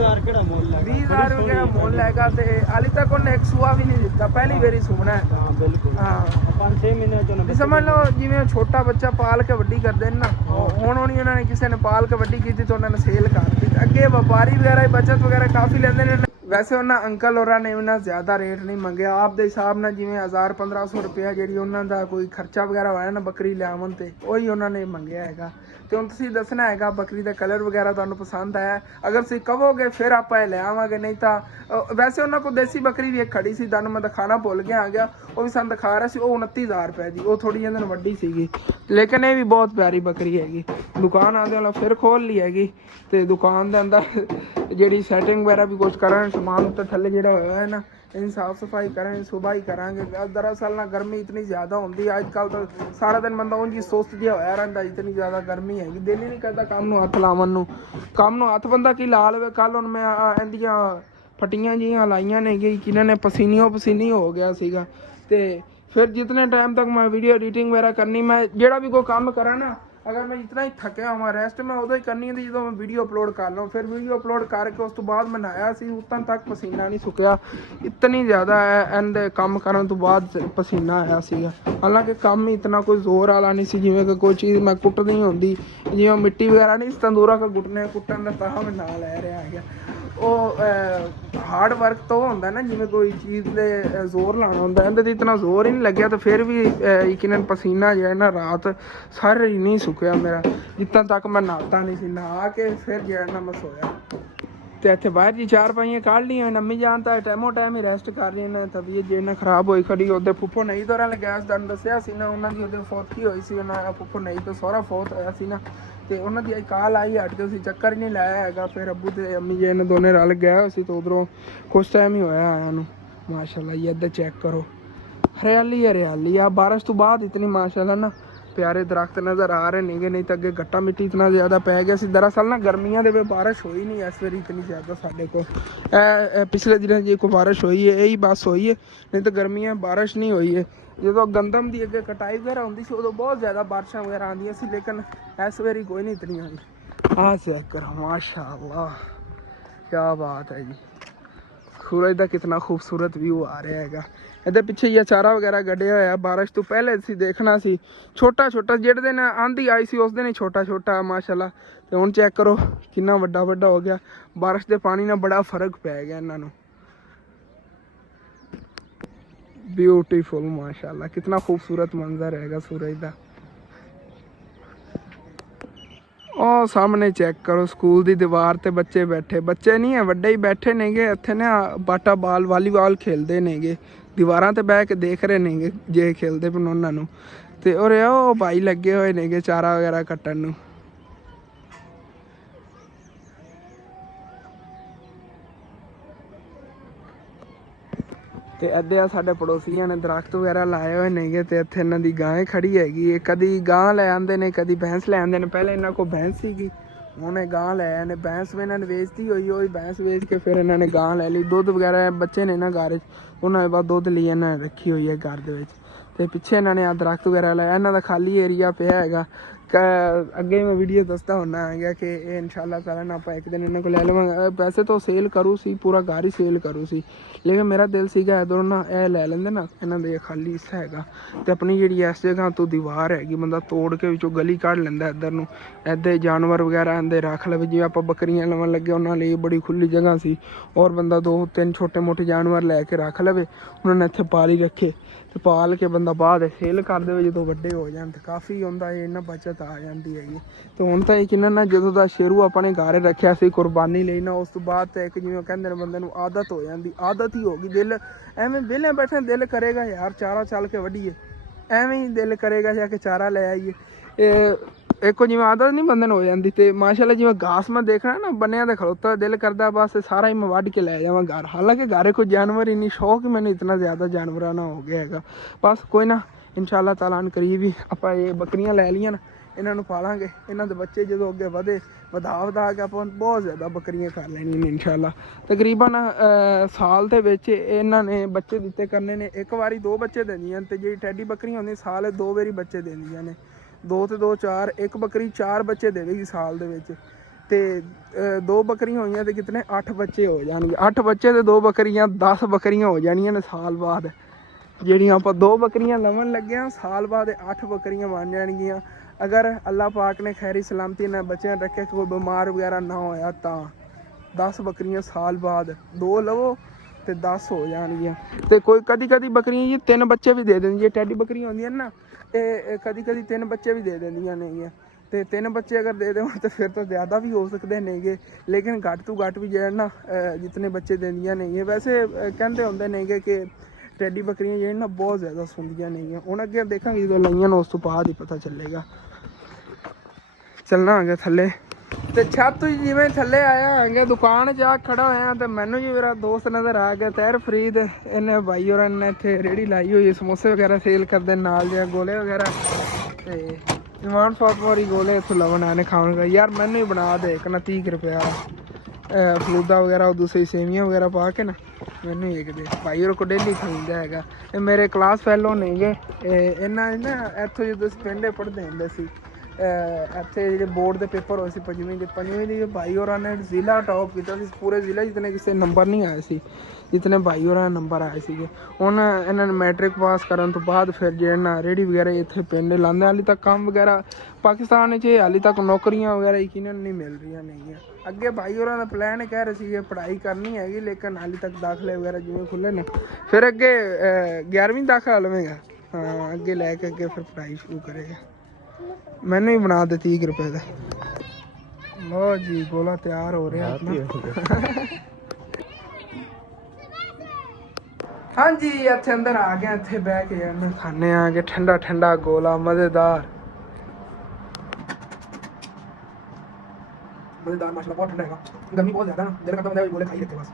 20,000 ਵਗੈਰਾ ਮੁੱਲ ਹੈਗਾ। ਤੇ ਹਾਲੇ ਤੱਕ ਉਹਨੇ ਇੱਕ ਸੂਆ ਵੀ ਨਹੀਂ ਦਿੱਤਾ, ਪਹਿਲੀ ਵਾਰੀ ਸੂਣਾ ਹੈ। ਹਾਂ 5-6 ਮਹੀਨੇ ਚ ਸਮਝ ਲਓ ਜਿਵੇਂ ਛੋਟਾ ਬੱਚਾ ਪਾਲ ਕੇ ਵੱਡੀ ਕਰਦੇ ਨੇ ਨਾ, ਹੁਣ ਹੋਣੀ ਉਹਨਾਂ ਨੇ ਕਿਸੇ ਨੇ ਪਾਲ ਕੇ ਵੱਡੀ ਕੀਤੀ ਤਾਂ ਉਹਨਾਂ ਨੇ ਸੇਲ ਕਰਤੀ। ਅੱਗੇ ਵਪਾਰੀ ਵਗੈਰਾ ਬੱਚਤ ਵਗੈਰਾ ਕਾਫੀ ਲੈਂਦੇ ਨੇ। ਵੈਸੇ ਉਹਨਾਂ ਅੰਕਲ ਹੋਰਾਂ ਨੇ ਉਹਨਾਂ ਜ਼ਿਆਦਾ ਰੇਟ ਨਹੀਂ ਮੰਗਿਆ, ਆਪ ਦੇ ਹਿਸਾਬ ਨਾਲ ਜਿਵੇਂ 1000-1500 ਰੁਪਇਆ ਜਿਹੜੀ ਉਹਨਾਂ ਦਾ ਕੋਈ ਖਰਚਾ ਵਗੈਰਾ ਹੋਇਆ ਨਾ ਬੱਕਰੀ ਲਿਆਉਣ ਤੇ, ਉਹੀ ਉਹਨਾਂ ਨੇ ਮੰਗਿਆ ਹੈਗਾ। ਤੇ ਹੁਣ ਤੁਸੀਂ ਦੱਸਣਾ ਹੈਗਾ ਬੱਕਰੀ ਦਾ ਕਲਰ ਵਗੈਰਾ ਤੁਹਾਨੂੰ ਪਸੰਦ ਆਇਆ। ਅਗਰ ਤੁਸੀਂ ਕਹੋਗੇ ਫਿਰ ਆਪਾਂ ਇਹ ਲੈ ਆਵਾਂਗੇ, ਨਹੀਂ ਤਾਂ ਵੈਸੇ ਉਹਨਾਂ ਕੋਲ ਦੇਸੀ ਬੱਕਰੀ ਵੀ ਇੱਕ ਖੜੀ ਸੀ, ਤੁਹਾਨੂੰ ਮੈਂ ਦਿਖਾਣਾ ਭੁੱਲ ਗਿਆ ਆ, ਉਹ ਵੀ ਸਾਨੂੰ ਦਿਖਾ ਰਿਹਾ ਸੀ। ਉਹ 29,000 ਰੁਪਏ ਦੀ, ਉਹ ਥੋੜੀ ਜਿਹੀ ਵੱਡੀ ਸੀਗੀ, ਲੇਕਿਨ ਇਹ ਵੀ ਬਹੁਤ ਪਿਆਰੀ ਬੱਕਰੀ ਹੈਗੀ। ਦੁਕਾਨ ਆਉਂਦੇ ਵਾਲਾ ਫਿਰ ਖੋਲ ਲਈ ਹੈਗੀ। ਤੇ ਦੁਕਾਨ ਦੇ ਅੰਦਰ ਜਿਹੜੀ ਸੈਟਿੰਗ ਵਗੈਰਾ ਵੀ ਕੁਛ ਕਰਾਂ, ਸਮਾਨ ਉੱਤੇ ਥੱਲੇ ਜਿਹੜਾ ਹੋਇਆ ਹੈ ਨਾ, ਇਹਦੀ ਸਾਫ ਸਫਾਈ ਕਰਾਂਗੇ, ਸੁਬਾਹ ਹੀ ਕਰਾਂਗੇ। ਦਰਅਸਲ ਨਾ ਗਰਮੀ ਇਤਨੀ ਜ਼ਿਆਦਾ ਹੁੰਦੀ ਹੈ ਅੱਜ ਕੱਲ੍ਹ, ਤਾਂ ਸਾਰਾ ਦਿਨ ਬੰਦਾ ਉਂਝ ਹੀ ਸੁਸਤ ਜਿਹਾ ਹੋਇਆ ਰਹਿੰਦਾ। ਇਤਨੀ ਜ਼ਿਆਦਾ ਗਰਮੀ ਹੈਗੀ, ਦਿਲ ਹੀ ਨਹੀਂ ਕਰਦਾ ਕੰਮ ਨੂੰ ਹੱਥ ਲਾਵਣ ਨੂੰ। ਕੰਮ ਨੂੰ ਹੱਥ ਬੰਦਾ ਕੀ ਲਾ ਲਵੇ। ਕੱਲ੍ਹ ਹੁਣ ਮੈਂ ਇਹਦੀਆਂ ਫਟੀਆਂ ਜਿਹੀਆਂ ਲਾਈਆਂ ਨੇ ਕਿ ਕਿਨਾਂ ਨੇ ਪਸੀਨੋ ਪਸੀਨੀ ਹੋ ਗਿਆ ਸੀਗਾ। ਤੇ ਫਿਰ ਜਿਤਨੇ ਟਾਈਮ ਤੱਕ ਮੈਂ ਵੀਡੀਓ ਐਡੀਟਿੰਗ ਵਗੈਰਾ ਕਰਨੀ, ਮੈਂ ਜਿਹੜਾ ਵੀ ਕੋਈ ਕੰਮ ਕਰਾਂ ਨਾ, ਅਗਰ ਮੈਂ ਇਤਨਾ ਹੀ ਥੱਕਿਆ ਹੋਵਾਂ, ਰੈਸਟ ਮੈਂ ਉਦੋਂ ਹੀ ਕਰਨੀ ਹੁੰਦੀ ਜਦੋਂ ਮੈਂ ਵੀਡੀਓ ਅਪਲੋਡ ਕਰ ਲਵਾਂ। ਫਿਰ ਵੀਡੀਓ ਅਪਲੋਡ ਕਰਕੇ ਉਸ ਤੋਂ ਬਾਅਦ ਮੈਂ ਨਹਾਇਆ ਸੀ, ਉਤਨ ਤੱਕ ਪਸੀਨਾ ਨਹੀਂ ਸੁੱਕਿਆ। ਇਤਨੀ ਜ਼ਿਆਦਾ ਇਹਦੇ ਕੰਮ ਕਰਨ ਤੋਂ ਬਾਅਦ ਪਸੀਨਾ ਆਇਆ ਸੀਗਾ। ਹਾਲਾਂਕਿ ਕੰਮ ਹੀ ਇਤਨਾ ਕੋਈ ਜ਼ੋਰ ਵਾਲਾ ਨਹੀਂ ਸੀ, ਜਿਵੇਂ ਕਿ ਕੋਈ ਚੀਜ਼ ਮੈਂ ਕੁੱਟਦੀ ਹੁੰਦੀ, ਜਿਵੇਂ ਮਿੱਟੀ ਵਗੈਰਾ ਨਹੀਂ ਤੰਦੂਰਾ ਕੋ ਕੁੱਟਣ ਦਾ ਤਾਂ ਮੈਂ ਨਾਲ ਲੈ ਰਿਹਾ ਹੈਗਾ। ਉਹ ਹਾਰਡ ਵਰਕ ਤਾਂ ਉਹ ਹੁੰਦਾ ਨਾ, ਜਿਵੇਂ ਕੋਈ ਚੀਜ਼ ਦੇ ਜ਼ੋਰ ਲਾਉਣਾ ਹੁੰਦਾ, ਇਹਦੇ 'ਤੇ ਇਤਨਾ ਜ਼ੋਰ ਹੀ ਨਹੀਂ ਲੱਗਿਆ। ਤਾਂ ਫਿਰ ਵੀ ਯਕੀਨਨ ਪਸੀਨਾ ਜਿਹੜਾ ਨਾ ਰਾਤ ਸਾਰਾ ਹੀ ਨਹੀਂ ਸੁੱਕਿਆ ਮੇਰਾ, ਜਿੱਦਾਂ ਤੱਕ ਮੈਂ ਨਹਾਤਾ ਨਹੀਂ ਸੀ। ਨਹਾ ਕੇ ਫਿਰ ਜਿਹੜਾ ਨਾ ਮੈਂ ਸੋਇਆ। ਤੇ ਇੱਥੇ ਬਾਹਰ ਜੀ ਚਾਰ ਪਾਈਆਂ ਕੱਢ ਲਈਆਂ। ਨੰਮੀ ਜਾਣ ਤਾਂ ਟਾਈਮੋ ਟਾਈਮ ਹੀ ਰੈਸਟ ਕਰ ਰਹੀ ਨਾ, ਤਬੀਅਤ ਜੇ ਨਾ ਖਰਾਬ ਹੋਈ ਖੜੀ। ਉਹਦੇ ਫੁੱਫੋ ਨਹੀਂ ਦੌਰਾ ਲੱਗਿਆ ਸੀ, ਤੁਹਾਨੂੰ ਦੱਸਿਆ ਸੀ ਨਾ, ਉਹਨਾਂ ਦੀ ਉਹਦੇ ਫੌਤੀ ਹੋਈ ਸੀ। ਉਹਨਾਂ ਫੁੱਫੋ ਨਹੀਂ ਤੋਂ ਸਹੁਰਾ ਫੌਤ ਹੋਇਆ ਸੀ ਨਾ, ਤੇ ਉਹਨਾਂ ਦੀ ਕਾਲ ਆਈ ਹਟ ਕੇ, ਅਸੀਂ ਚੱਕਰ ਹੀ ਨਹੀਂ ਲਾਇਆ ਹੈਗਾ। ਫਿਰ ਅੱਬੂ ਤੇ ਅੰਮੀ ਜੀ ਨੇ ਦੋਨੇ ਰਲ ਗਏ ਹੋਏ ਸੀ, ਤੇ ਉਧਰੋਂ ਕੁਛ ਟਾਈਮ ਹੀ ਹੋਇਆ ਆਇਆ ਨੂੰ। ਮਾਸ਼ਾਅੱਲਾ ਜੀ ਇੱਧਰ ਚੈੱਕ ਕਰੋ, ਹਰਿਆਲੀ ਹਰਿਆਲੀ ਆ। ਬਾਰਿਸ਼ ਤੋਂ ਬਾਅਦ ਇਤਨੀ ਮਾਸ਼ਾਅੱਲਾ ਨਾ ਪਿਆਰੇ ਦਰਖਤ ਨਜ਼ਰ ਆ ਰਹੇ ਨੇਗੇ, ਨਹੀਂ ਤਾਂ ਅੱਗੇ ਗੱਟਾ ਮਿੱਟੀ ਇਤਨਾ ਜ਼ਿਆਦਾ ਪੈ ਗਿਆ ਸੀ। ਦਰਅਸਲ ਨਾ ਗਰਮੀਆਂ ਦੇ ਵਿੱਚ ਬਾਰਿਸ਼ ਹੋਈ ਨਹੀਂ ਇਸ ਵਾਰੀ ਇਤਨੀ ਜ਼ਿਆਦਾ ਸਾਡੇ ਕੋਲ। ਪਿਛਲੇ ਦਿਨਾਂ ਜੇ ਕੋਈ ਬਾਰਿਸ਼ ਹੋਈ ਹੈ ਇਹੀ ਬਸ ਹੋਈ ਹੈ, ਨਹੀਂ ਤਾਂ ਗਰਮੀਆਂ ਬਾਰਿਸ਼ ਨਹੀਂ ਹੋਈ ਹੈ। ਜਦੋਂ ਗੰਦਮ ਦੀ ਅੱਗੇ ਕਟਾਈ ਵਗੈਰਾ ਹੁੰਦੀ ਸੀ ਉਦੋਂ ਬਹੁਤ ਜ਼ਿਆਦਾ ਬਾਰਿਸ਼ਾਂ ਵਗੈਰਾ ਆਉਂਦੀਆਂ ਸੀ, ਲੇਕਿਨ ਇਸ ਵਾਰੀ ਕੋਈ ਨਹੀਂ ਇਤਨੀ ਆਈ। ਆਹ ਚੈੱਕ ਕਰੋ ਮਾਸ਼ਾਅੱਲਾ, ਕਿਆ ਬਾਤ ਹੈ ਜੀ। ਸੂਰਜ ਦਾ ਕਿਤਨਾ ਖੂਬਸੂਰਤ ਵਿਊ ਆ ਰਿਹਾ ਹੈਗਾ। ਇਹਦੇ ਪਿੱਛੇ ਹੀ ਚਾਰਾ ਵਗੈਰਾ ਗੱਡਿਆ ਹੋਇਆ। ਬਾਰਿਸ਼ ਤੋਂ ਪਹਿਲੇ ਅਸੀਂ ਦੇਖਣਾ ਸੀ ਛੋਟਾ ਛੋਟਾ, ਜਿਹੜੇ ਦਿਨ ਆਂधी ਆਈ ਸੀ ਉਸ ਦਿਨ ਹੀ ਛੋਟਾ ਛੋਟਾ ਮਾਸ਼ਾਅੱਲਾ। ਤੇ ਹੁਣ ਚੈੱਕ ਕਰੋ ਕਿੰਨਾ ਵੱਡਾ ਵੱਡਾ ਹੋ ਗਿਆ। ਬਾਰਿਸ਼ ਦੇ ਪਾਣੀ ਨਾਲ ਬੜਾ ਫਰਕ ਪੈ ਗਿਆ ਇਹਨਾਂ ਨੂੰ। ਬਿਊਟੀਫੁਲ ਮਾਸ਼ਾਅੱਲਾ, ਕਿਤਨਾ ਖੂਬਸੂਰਤ ਮੰਜ਼ਰ ਹੈਗਾ ਸੂਰਜ ਦਾ। ਉਹ ਸਾਹਮਣੇ ਚੈੱਕ ਕਰੋ ਸਕੂਲ ਦੀ ਦੀਵਾਰ ਤੇ ਬੱਚੇ ਬੈਠੇ, ਬੱਚੇ ਨਹੀਂ ਹੈ ਵੱਡੇ ਹੀ ਬੈਠੇ ਨੇਗੇ ਇੱਥੇ ਨਾ, ਬਾਟਾ ਬਾਲ ਵਾਲੀਬਾਲ ਖੇਲਦੇ ਨੇਗੇ, ਦੀਵਾਰਾਂ ਤੇ ਬਹਿ ਕੇ ਦੇਖ ਰਹੇ ਨੇਗੇ ਜੇ ਖੇਲਦੇ ਪਨ ਉਹਨਾਂ ਨੂੰ। ਤੇ ਉਰੇ ਉਹ ਭਾਈ ਲੱਗੇ ਹੋਏ ਨੇਗੇ ਚਾਰਾ ਵਗੈਰਾ ਕੱਟਣ ਨੂੰ। ਤੇ ਇੱਥੇ ਆ ਸਾਡੇ ਪੜੋਸੀਆਂ ਨੇ ਦਰਖਤ ਵਗੈਰਾ ਲਾਏ ਹੋਏ ਨੇਗੇ, ਤੇ ਇੱਥੇ ਇਹਨਾਂ ਦੀ ਗਾਂ ਖੜੀ ਹੈਗੀ, ਕਦੀ ਗਾਂ ਲੈ ਆਉਂਦੇ ਨੇ ਕਦੀ ਭੈਂਸ ਲੈ ਆਉਂਦੇ ਨੇ। ਪਹਿਲੇ ਇਹਨਾਂ ਕੋਲ ਭੈਂਸ ਸੀਗੀ, ਹੁਣ ਇਹ ਗਾਂ ਲੈ ਆਏ ਨੇ, ਭੈਂਸ ਵੀ ਇਹਨਾਂ ਨੇ ਵੇਚਤੀ ਹੋਈ, ਉਹ ਭੈਂਸ ਵੇਚ ਕੇ ਫਿਰ ਇਹਨਾਂ ਨੇ ਗਾਂ ਲੈ ਲਈ। ਦੁੱਧ ਵਗੈਰਾ ਬੱਚੇ ਨੇ ਨਾ ਘਰ 'ਚ, ਉਹਨਾਂ ਦੇ ਬਾਅਦ ਦੁੱਧ ਲਈ ਇਹਨਾਂ ਨੇ ਰੱਖੀ ਹੋਈ ਹੈ ਘਰ ਦੇ ਵਿੱਚ। ਤੇ ਪਿੱਛੇ ਇਹਨਾਂ ਨੇ ਆ ਦਰਖਤ ਵਗੈਰਾ ਲਾਇਆ, ਇਹਨਾਂ ਦਾ ਖਾਲੀ ਏਰੀਆ ਪਿਆ ਹੈਗਾ। ਅੱਗੇ ਮੈਂ ਵੀਡੀਓ ਦੱਸਦਾ ਹੁੰਦਾ ਹੈਗਾ ਕਿ ਇਹ ਇਨਸ਼ਾਅੱਲਾ ਤਾਲਾ ਨਾ ਆਪਾਂ ਇੱਕ ਦਿਨ ਇਹਨਾਂ ਕੋਲ ਲੈ ਲਵਾਂਗੇ। ਵੈਸੇ ਤਾਂ ਸੇਲ ਕਰੂ ਸੀ, ਪੂਰਾ ਘਰ ਹੀ ਸੇਲ ਕਰੂ ਸੀ, ਲੇਕਿਨ ਮੇਰਾ ਦਿਲ ਸੀਗਾ ਇੱਧਰੋਂ ਨਾ ਇਹ ਲੈ ਲੈਂਦੇ ਨਾ, ਇਹਨਾਂ ਦੇ ਖਾਲੀ ਹਿੱਸਾ ਹੈਗਾ ਤੇ ਆਪਣੀ ਜਿਹੜੀ ਇਸ ਜਗ੍ਹਾ ਤੋਂ ਦੀਵਾਰ ਹੈਗੀ ਬੰਦਾ ਤੋੜ ਕੇ ਵਿੱਚੋਂ ਗਲੀ ਕੱਢ ਲੈਂਦਾ ਇੱਧਰ ਨੂੰ, ਇੱਧਰ ਜਾਨਵਰ ਵਗੈਰਾ ਆਂਦੇ ਰੱਖ ਲਵੇ। ਜਿਵੇਂ ਆਪਾਂ ਬੱਕਰੀਆਂ ਲਵਣ ਲੱਗੇ ਉਹਨਾਂ ਲਈ ਬੜੀ ਖੁੱਲੀ ਜਗ੍ਹਾ ਸੀ, ਔਰ ਬੰਦਾ 2-3 ਛੋਟੇ ਮੋਟੇ ਜਾਨਵਰ ਲੈ ਕੇ ਰੱਖ ਲਵੇ, ਉਹਨਾਂ ਨੇ ਇੱਥੇ ਪਾਲੀ ਰੱਖੇ ਤੇ ਪਾਲ ਕੇ ਬੰਦਾ ਬਾਅਦ ਸੇਲ ਕਰ ਦੇਵੇ ਜਦੋਂ ਵੱਡੇ ਹੋ ਜਾਣ, ਤੇ ਕਾਫੀ ਹੁੰਦਾ ਹੈ, ਇਹਨਾਂ ਬਚਤ ਆ ਜਾਂਦੀ ਹੈਗੀ। ਤੇ ਹੁਣ ਤਾਂ ਇਹ ਨਾ ਜਦੋਂ ਦਾ ਸ਼ੇਰੂ ਆਪਣੇ ਘਰ ਰੱਖਿਆ ਸੀ ਕੁਰਬਾਨੀ ਲਈ ਨਾ, ਉਸ ਤੋਂ ਬਾਅਦ ਤਾਂ ਇੱਕ ਜਿਵੇਂ ਕਹਿੰਦੇ ਨੇ ਬੰਦੇ ਨੂੰ ਆਦਤ ਹੋ ਜਾਂਦੀ, ਆਦਤ ਹੀ ਹੋ ਗਈ। ਦਿਲ ਐਵੇਂ ਵਿਹਲੇ ਬੈਠੇ ਦਿਲ ਕਰੇਗਾ ਯਾਰ ਚਾਰਾ ਚੱਲ ਕੇ ਵੱਢੀਏ, ਐਵੇਂ ਹੀ ਦਿਲ ਕਰੇਗਾ ਜਾ ਕੇ ਚਾਰਾ ਲੈ ਆਈਏ। ਇੱਕੋ ਜਿਵੇਂ ਆਦਤ ਨਹੀਂ ਬੰਦੇ ਨੂੰ ਹੋ ਜਾਂਦੀ। ਤੇ ਮਾਸ਼ਾਅੱਲਾ ਜਿਵੇਂ ਘਾਸ ਮੈਂ ਦੇਖਣਾ ਨਾ ਬੰਨਿਆਂ ਤੇ ਖਲੋਤਾ, ਦਿਲ ਕਰਦਾ ਬਸ ਸਾਰਾ ਹੀ ਮੈਂ ਵੱਢ ਕੇ ਲੈ ਜਾਵਾਂ ਘਰ। ਹਾਲਾਂਕਿ ਘਰ ਕੋਈ ਜਾਨਵਰ ਹੀ ਨਹੀਂ, ਸ਼ੌਕ ਹੀ ਮੈਨੂੰ ਇਤਨਾ ਜ਼ਿਆਦਾ ਜਾਨਵਰਾਂ ਨਾਲ ਹੋ ਗਿਆ ਹੈਗਾ। ਬਸ ਕੋਈ ਨਾ ਇਨਸ਼ਾਅੱਲਾ ਤਾਲਾ ਕਰੀਬ ਹੀ ਆਪਾਂ ਇਹ ਬੱਕਰੀਆਂ ਲੈ ਲਈਆਂ ਨਾ, ਇਹਨਾਂ ਨੂੰ ਪਾਲਾਂਗੇ, ਇਹਨਾਂ ਦੇ ਬੱਚੇ ਜਦੋਂ ਅੱਗੇ ਵਧਾ ਕੇ ਆਪਾਂ ਬਹੁਤ ਜ਼ਿਆਦਾ ਬੱਕਰੀਆਂ ਕਰ ਲੈਣੀਆਂ ਨੇ ਇਨਸ਼ਾਅੱਲਾ। ਤਕਰੀਬਨ ਸਾਲ ਦੇ ਵਿੱਚ ਇਹਨਾਂ ਨੇ ਬੱਚੇ ਦਿੱਤੇ ਕਰਨੇ ਨੇ, ਇੱਕ ਵਾਰੀ 2 ਬੱਚੇ ਦਿੰਦੀਆਂ, ਤੇ ਜਿਹੜੀ ਟੈਡੀ ਬੱਕਰੀਆਂ ਹੁੰਦੀਆਂ ਸਾਲ 2 ਵਾਰੀ ਬੱਚੇ ਦਿੰਦੀਆਂ ਨੇ, 2 ਤੇ 2 4, ਇੱਕ ਬੱਕਰੀ 4 ਬੱਚੇ ਦੇਵੇਗੀ ਸਾਲ ਦੇ ਵਿੱਚ। ਤੇ 2 ਬੱਕਰੀਆਂ ਹੋਈਆਂ ਤੇ ਕਿਤਨੇ 8 ਬੱਚੇ ਹੋ ਜਾਣਗੇ, 8 ਬੱਚੇ ਤੇ 2 ਬੱਕਰੀਆਂ 10 ਬੱਕਰੀਆਂ ਹੋ ਜਾਣੀਆਂ ਨੇ ਸਾਲ ਬਾਅਦ। ਜਿਹੜੀਆਂ ਆਪਾਂ 2 ਬੱਕਰੀਆਂ ਲਵਣ ਲੱਗੇ ਹਾਂ ਸਾਲ ਬਾਅਦ 8 ਬੱਕਰੀਆਂ ਬਣ ਜਾਣਗੀਆਂ, ਅਗਰ ਅੱਲਾਹ ਪਾਕ ਨੇ ਖੈਰੀ ਸਲਾਮਤੀ ਨਾਲ ਬੱਚਿਆਂ ਰੱਖਿਆ, ਕੋਈ ਬਿਮਾਰ ਵਗੈਰਾ ਨਾ ਹੋਇਆ ਤਾਂ 10 ਬੱਕਰੀਆਂ ਸਾਲ ਬਾਅਦ 2 ਲਵੋ ਤੇ 10 ਹੋ ਜਾਣਗੀਆਂ। ਤੇ ਕੋਈ ਕਦੀ ਬੱਕਰੀਆਂ ਜੀ 3 ਬੱਚੇ ਵੀ ਦੇ ਦਿੰਦੀਆਂ, ਟੈਡੀ ਬੱਕਰੀਆਂ ਹੁੰਦੀਆਂ ਨਾ ਇਹ ਕਦੀ 3 ਬੱਚੇ ਵੀ ਦੇ ਦਿੰਦੀਆਂ ਨੇਗੀਆਂ। ਤੇ 3 ਬੱਚੇ ਅਗਰ ਦੇ ਦੇਵਾਂ ਤਾਂ ਫਿਰ ਤਾਂ ਜ਼ਿਆਦਾ ਵੀ ਹੋ ਸਕਦੇ ਨੇਗੇ, ਲੇਕਿਨ ਘੱਟ ਤੋਂ ਘੱਟ ਵੀ ਜਿਹੜਾ ਨਾ ਜਿਤਨੇ ਬੱਚੇ ਦਿੰਦੀਆਂ ਨੇਗੀਆਂ। ਵੈਸੇ ਕਹਿੰਦੇ ਹੁੰਦੇ ਨੇਗੇ ਕਿ ਟੈਡੀ ਬੱਕਰੀਆਂ ਜਿਹੜੀਆਂ ਨਾ ਬਹੁਤ ਜ਼ਿਆਦਾ ਸੁਣਦੀਆਂ ਨੇਗੀਆਂ। ਹੁਣ ਅੱਗੇ ਦੇਖਾਂਗੇ ਜਦੋਂ ਲਈਆਂ ਨਾ ਉਸ ਤੋਂ ਬਾਅਦ ਹੀ ਪਤਾ ਚੱਲੇਗਾ। ਚੱਲਣਾ ਹੈਗਾ ਥੱਲੇ, ਤੇ ਛੱਤ ਜਿਵੇਂ ਥੱਲੇ ਆਇਆ ਹੈਗਾ ਦੁਕਾਨ 'ਚ ਆ ਖੜਾ ਹੋਇਆ, ਤੇ ਮੈਨੂੰ ਜੀ ਮੇਰਾ ਦੋਸਤ ਨਜ਼ਰ ਆ ਗਿਆ ਤਹਿਰ ਫਰੀਦ। ਇਹਨੇ ਭਾਈ ਹੋਰਾਂ ਨੇ ਇੱਥੇ ਰੇਹੜੀ ਲਾਈ ਹੋਈ, ਸਮੋਸੇ ਵਗੈਰਾ ਸੇਲ ਕਰਦੇ ਨਾਲ, ਜਾਂ ਗੋਲੇ ਵਗੈਰਾ, ਤੇ ਇਮਾਨ ਫਾਤਮੋਰੀ ਗੋਲੇ ਇੱਥੋਂ ਲਵਣ ਆਏ ਨੇ ਖਾਣ। ਯਾਰ ਮੈਨੂੰ ਹੀ ਬਣਾ ਦੇ ਇੱਕ ਨਾ 30 ਰੁਪਇਆ ਫਲੂਦਾ ਵਗੈਰਾ, ਉਹ ਦੂਸਰੀ ਸੇਵੀਆਂ ਵਗੈਰਾ ਪਾ ਕੇ ਨਾ ਮੈਨੂੰ ਹੀ ਇੱਕ ਦੇ। ਭਾਈ ਹੋਰ ਕੋ ਡੇਲੀ ਖਾਂਦਾ ਹੈਗਾ। ਇਹ ਮੇਰੇ ਕਲਾਸ ਫੈਲੋ ਨੇਗੇ, ਇਹਨਾਂ ਨਾ ਇੱਥੋਂ ਜਦੋਂ ਅਸੀਂ ਪਿੰਡੇ ਪੜ੍ਹਦੇ ਹੁੰਦੇ ਸੀ, ਇੱਥੇ ਜਿਹੜੇ ਬੋਰਡ ਦੇ ਪੇਪਰ ਹੋਏ ਸੀ 5ਵੀਂ ਦੀ ਭਾਈ ਹੋਰਾਂ ਨੇ ਜ਼ਿਲ੍ਹਾ ਟੌਪ ਕੀਤਾ ਸੀ ਪੂਰੇ ਜ਼ਿਲ੍ਹੇ, ਜਿਤਨੇ ਕਿਸੇ ਨੰਬਰ ਨਹੀਂ ਆਏ ਸੀ, ਜਿਤਨੇ ਭਾਈ ਹੋਰਾਂ ਦੇ ਨੰਬਰ ਆਏ ਸੀਗੇ। ਹੁਣ ਇਹਨਾਂ ਨੇ ਮੈਟ੍ਰਿਕ ਪਾਸ ਕਰਨ ਤੋਂ ਬਾਅਦ ਫਿਰ ਜਿਹੜਾ ਨਾ ਰੇਹੜੀ ਵਗੈਰਾ ਇੱਥੇ ਪਿੰਡ ਲਾਉਂਦੇ। ਹਾਲੇ ਤੱਕ ਕੰਮ ਵਗੈਰਾ ਪਾਕਿਸਤਾਨ 'ਚ ਹਾਲੇ ਤੱਕ ਨੌਕਰੀਆਂ ਵਗੈਰਾ ਯਕੀਨਨ ਨਹੀਂ ਮਿਲ ਰਹੀਆਂ ਨੇਗੀਆਂ। ਅੱਗੇ ਭਾਈ ਹੋਰਾਂ ਦਾ ਪਲਾਨ ਕਹਿ ਰਹੇ ਸੀਗੇ ਪੜ੍ਹਾਈ ਕਰਨੀ ਹੈਗੀ, ਲੇਕਿਨ ਹਾਲੇ ਤੱਕ ਦਾਖਲੇ ਵਗੈਰਾ ਜਿਵੇਂ ਖੁੱਲ੍ਹੇ ਨੇ, ਫਿਰ ਅੱਗੇ 11ਵੀਂ ਦਾਖਲਾ ਲਵੇਗਾ, ਹਾਂ ਅੱਗੇ ਲੈ ਕੇ ਅੱਗੇ ਫਿਰ ਪੜ੍ਹਾਈ ਸ਼ੁਰੂ ਕਰੇਗਾ। ਮੈਨੂੰ ਹੀ ਬਣਾ ਦੇ 30 ਰੁਪਏ ਦਾ। ਲੋ ਜੀ ਗੋਲਾ ਤਿਆਰ ਹੋ ਰਿਹਾ ਆਪਣਾ। ਹਾਂਜੀ ਇੱਥੇ ਅੰਦਰ ਆ ਗਿਆ, ਇੱਥੇ ਬਹਿ ਕੇ ਇਹਨੂੰ ਖਾਣੇ ਆ ਕੇ ਠੰਡਾ ਠੰਡਾ ਗੋਲਾ ਮਜ਼ੇਦਾਰ ਮਾਸ਼ਾਅੱਲਾ ਬਹੁਤ ਠੰਡਾ ਹੈਗਾ, ਗਰਮੀ ਬਹੁਤ ਜ਼ਿਆਦਾ ਨਾ, ਦਿਲ ਕਰਦਾ ਬੰਦਾ ਗੋਲੇ ਖਾਈ ਰੱਖੇ ਬਸ।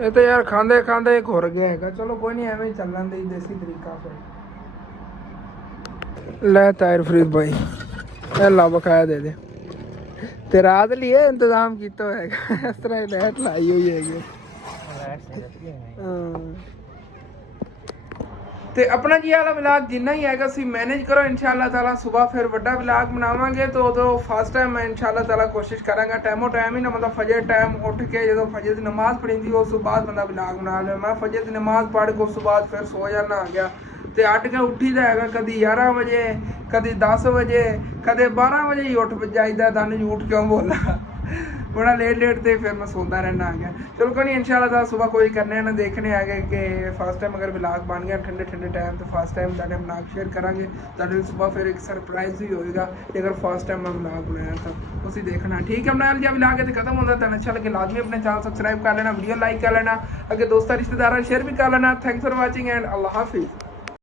ਇਹ ਤਾਂ ਯਾਰ ਖਾਂਦੇ ਖਾਂਦੇ ਘੁਰ ਗਿਆ ਹੈਗਾ। ਚਲੋ ਕੋਈ ਨਹੀਂ, ਐਵੇਂ ਹੀ ਚੱਲਣ ਦੇ ਦੇਸੀ ਤਰੀਕਾ। ਫਿਰ ਲੈ ਤਾਇਰ ਫਰੀਦ ਭਾਈ ਇਹ ਲਾ ਬਕਾਇਆ ਦੇ ਦੇ, ਤੇ ਰਾਤ ਲਈ ਇਹ ਇੰਤਜ਼ਾਮ ਕੀਤਾ ਹੋਏਗਾ, ਇਸ ਤਰ੍ਹਾਂ ਲਾਈਟ ਲਾਈ ਹੋਈ ਹੈਗੀ। ਤੇ ਆਪਣਾ ਜੀ ਵਾਲਾ ਵਲੌਗ ਜਿੰਨਾ ਹੀ ਹੈਗਾ ਸੀ ਮੈਨੇਜ ਕਰੋ ਇਨਸ਼ਾਅੱਲਾ ਤਾਲਾ। ਸੁਬਹ ਫਿਰ ਵੱਡਾ ਵਲੌਗ ਬਣਾਵਾਂਗੇ, ਤਾਂ ਉਦੋਂ ਫਸਟ ਟਾਈਮ ਮੈਂ ਇਨਸ਼ਾਅੱਲਾ ਤਾਲਾ ਕੋਸ਼ਿਸ਼ ਕਰਾਂਗਾ ਟਾਈਮੋ ਟਾਈਮ ਹੀ ਨਾ, ਮਤਲਬ ਫਜਰ ਟਾਈਮ ਉੱਠ ਕੇ ਜਦੋਂ ਫਜਰ ਦੀ ਨਮਾਜ਼ ਪੜ੍ਹਦੀ ਉਸ ਤੋਂ ਬਾਅਦ ਬੰਦਾ ਵਲੌਗ ਬਣਾ ਲਿਆ। ਮੈਂ ਫਜਰ ਦੀ ਨਮਾਜ਼ ਪੜ੍ਹ ਕੇ ਉਸ ਤੋਂ ਬਾਅਦ ਫਿਰ ਸੋ ਜਾਣਾ ਆ ਗਿਆ, ਤੇ 8 ਕੇ ਉੱਠੀਦਾ ਹੈਗਾ, ਕਦੀ 11 ਵਜੇ, ਕਦੀ 10 ਵਜੇ, ਕਦੇ 12 ਵਜੇ ਹੀ ਉੱਠ ਜਾਈਦਾ। ਤੁਹਾਨੂੰ ਝੂਠ ਕਿਉਂ ਬੋਲਾਂ, बड़ा लेट थे, फिर मैं सोता रहना आ गया। चलो कोई नहीं, इंशाल्लाह सुबह कोई करने ना देखने आ गए कि फर्स्ट टाइम अगर व्लॉग बन गया ठंडे टाइम, तो फर्स्ट टाइम तुहाडे व्लॉग शेयर करांगे। तुहाडे सुबह फिर एक सरप्राइज भी होएगा कि अगर फर्स्ट टाइम मैं व्लॉग बनाया था उसी देखना। ठीक है, बनाया जब व्लॉग है खत्म होता है, अच्छा लगे लाजमी अपने चैनल सब्सक्राइब कर लेना, वीडियो लाइक कर लेना, अगर दोस्तों रिश्तेदारों शेयर भी कर लेना। थैंक्स फॉर वॉचिंग एंड अल्लाह हाफिज़।